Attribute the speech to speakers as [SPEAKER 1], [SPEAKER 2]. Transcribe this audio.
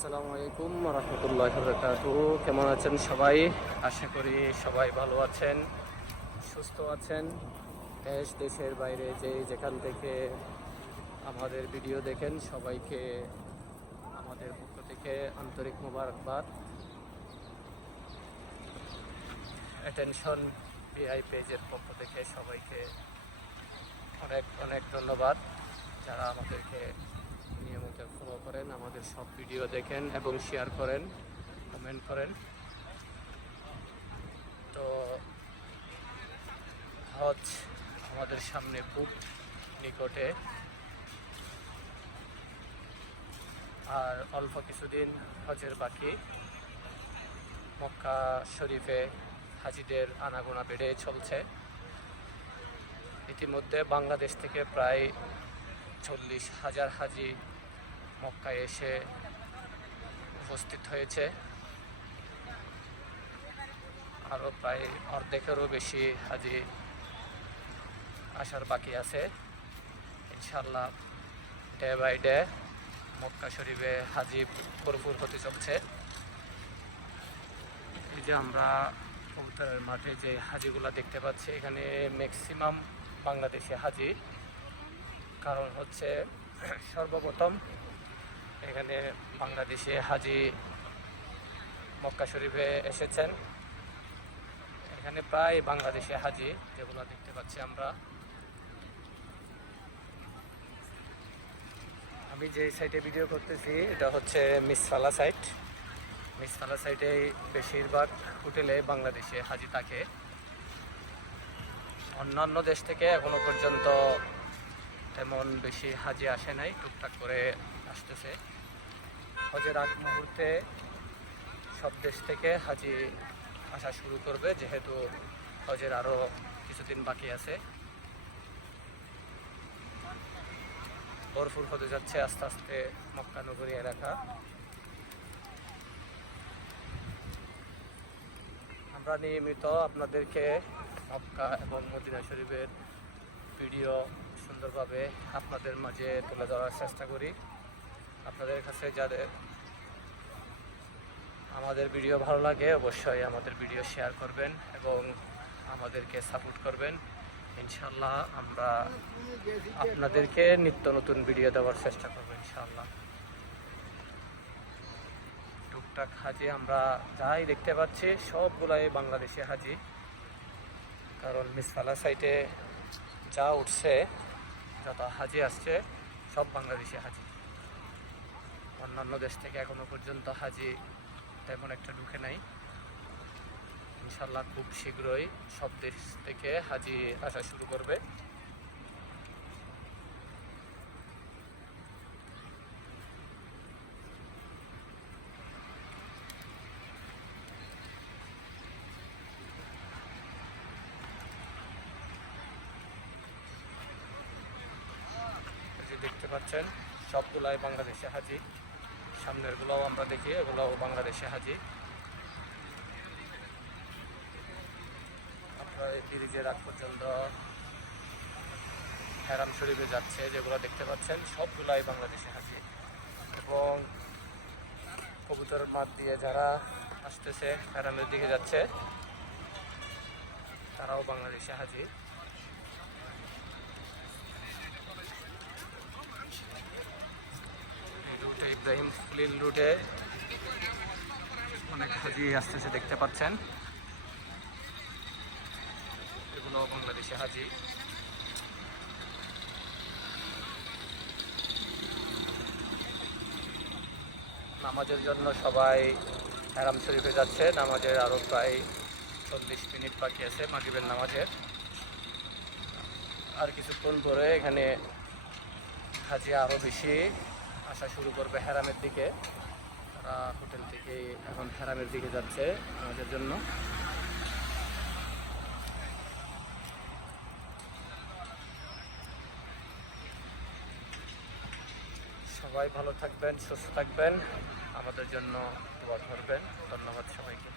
[SPEAKER 1] আসসালামু আলাইকুম রহমতুল্লাহ বরকাত কেমন আছেন সবাই? আশা করি সবাই ভালো আছেন, সুস্থ আছেন। দেশ, দেশের বাইরে যে যেখান থেকে আমাদের ভিডিও দেখেন, সবাইকে আমাদের পক্ষ থেকে আন্তরিক মোবারকবাদ। অ্যাটেনশন বিআই পেজের পক্ষ থেকে সবাইকে অনেক অনেক ধন্যবাদ। যারা আমাদেরকে নিয়মিত ফলো করেন, আমাদের সব ভিডিও দেখেন এবং শেয়ার করেন কমেন্ট করেন। তো হজ আমাদের সামনে খুব নিকটে। আর অল্প কিছুদিন হজের বাকি। মক্কা শরীফে হাজিদের আনাগোনা বেড়ে চলছে। ইতিমধ্যে বাংলাদেশ থেকে প্রায় চল্লিশ হাজার হাজি মক্কায় এসে উপস্থিত হয়েছে। আরও প্রায় অর্ধেকেরও বেশি হাজি আসার বাকি আছে। ইনশাল্লাহ ডে বাই ডে মক্কা শরীফে হাজি ভরপুর হতে চলছে। এই যে আমরা কবুতরের মাঠে যে হাজিগুলা দেখতে পাচ্ছি, এখানে ম্যাক্সিমাম বাংলাদেশি হাজি। কারণ হচ্ছে সর্বপ্রথম এখানে বাংলাদেশে হাজি মক্কা শরীফে এসেছেন। এখানে প্রায় বাংলাদেশে হাজি, যেগুলো দেখতে পাচ্ছি আমরা। আমি যে সাইটে ভিডিও করতেছি, এটা হচ্ছে মিসফালা সাইট মিসফালা সাইটে বেশিরভাগ হোটেলে বাংলাদেশে হাজি থাকে। অন্যান্য দেশ থেকে এখনও পর্যন্ত তেমন বেশি হাজি আসে নাই, টুকটাক করে আসতেছে। হজের আগ মুহূর্তে সব দেশ থেকে হাজি আসা শুরু করবে, যেহেতু হজের আরও কিছুদিন বাকি আছে। ভরপুর হতে যাচ্ছে আস্তে আস্তে মক্কা নগরী এলাকা। আমরা নিয়মিত আপনাদেরকে মক্কা এবং মদিনা শরীফের ভিডিও সুন্দরভাবে আপনাদের মাঝে তুলে ধরার চেষ্টা করি। আপনাদের কাছে যাদের আমাদের ভিডিও ভালো লাগে, অবশ্যই আমাদের ভিডিও শেয়ার করবেন এবং আমাদেরকে সাপোর্ট করবেন। ইনশাল্লাহ আমরা আপনাদেরকে নিত্য নতুন ভিডিও দেওয়ার চেষ্টা করব ইনশাল্লাহ টুকটাক হাজি আমরা যাই দেখতে পাচ্ছি, সবগুলাই বাংলাদেশে হাজি। কারণ মিসফালা সাইটে যা উঠছে যত হাজি আসছে, সব বাংলাদেশে হাজি। অন্যান্য দেশ থেকে এখনও পর্যন্ত হাজি তেমন একটা ঢুকে নাই। ইনশাল্লাহ খুব শীঘ্রই সব দেশ থেকে হাজি আসা শুরু করবে। দেখতে পাচ্ছেন সবগুলাই বাংলাদেশে হাজি। সামনেরগুলোও আমরা দেখি, এগুলোও বাংলাদেশে হাজি। আপনারা এই ব্রিজের আগ পর্যন্ত হেরাম শরীফে যাচ্ছে, যেগুলো দেখতে পাচ্ছেন সবগুলাই বাংলাদেশে হাজি। এবং কবুতর মাঠ দিয়ে যারা আসতেছে, হেরামের দিকে যাচ্ছে, তারাও বাংলাদেশে হাজি এই রুটে ইব্রাহিম ফুলিল রুটে অনেক হাজি আসতেছে, দেখতে পাচ্ছেন। এগুলো বাংলাদেশি হাজি। নামাজের জন্য সবাই আরাম শরীফে যাচ্ছে। নামাজের আরও প্রায় চল্লিশ মিনিট বাকি আছে মাগিবের নামাজের। আর কিছুক্ষণ পরে এখানে হাজি আরও বেশি। আসা শুরু করবে হেরামের দিকে। তারা হোটেল থেকে এখন হেরামের দিকে যাচ্ছে আমাদের জন্য। সবাই ভালো থাকবেন, সুস্থ থাকবেন। আমাদের জন্য দোয়া করবেন। ধন্যবাদ সবাইকে।